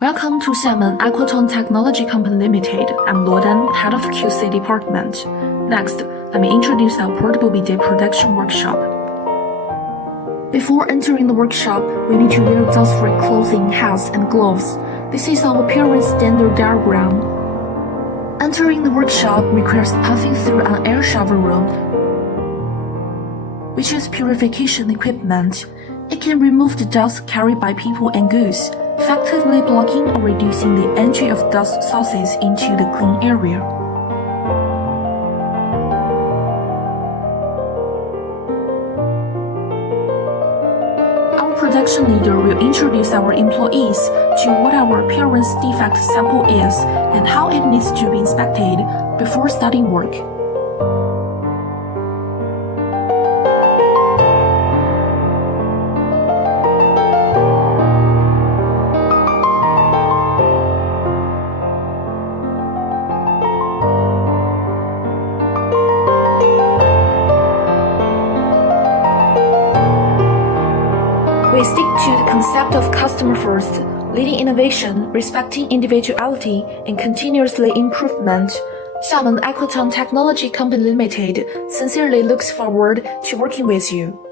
Welcome to Xiamen Aquatone Technology Company Limited. I'm Luodan, head of QC department. Next, let me introduce our portable bidet production workshop. Before entering the workshop, we need to wear dust-free clothing, hats, and gloves. This is our appearance standard diagram. Entering the workshop requires passing through an air shower room, which is purification equipment. It can remove the dust carried by people and goods, effectively blocking or reducing the entry of dust sources into the clean area. Our production leader will introduce our employees to what our appearance defect sample is and how it needs to be inspected before starting work. We stick to the concept of customer first, leading innovation, respecting individuality, and continuously improvement. Xiamen Aquatone Technology Company Limited sincerely looks forward to working with you.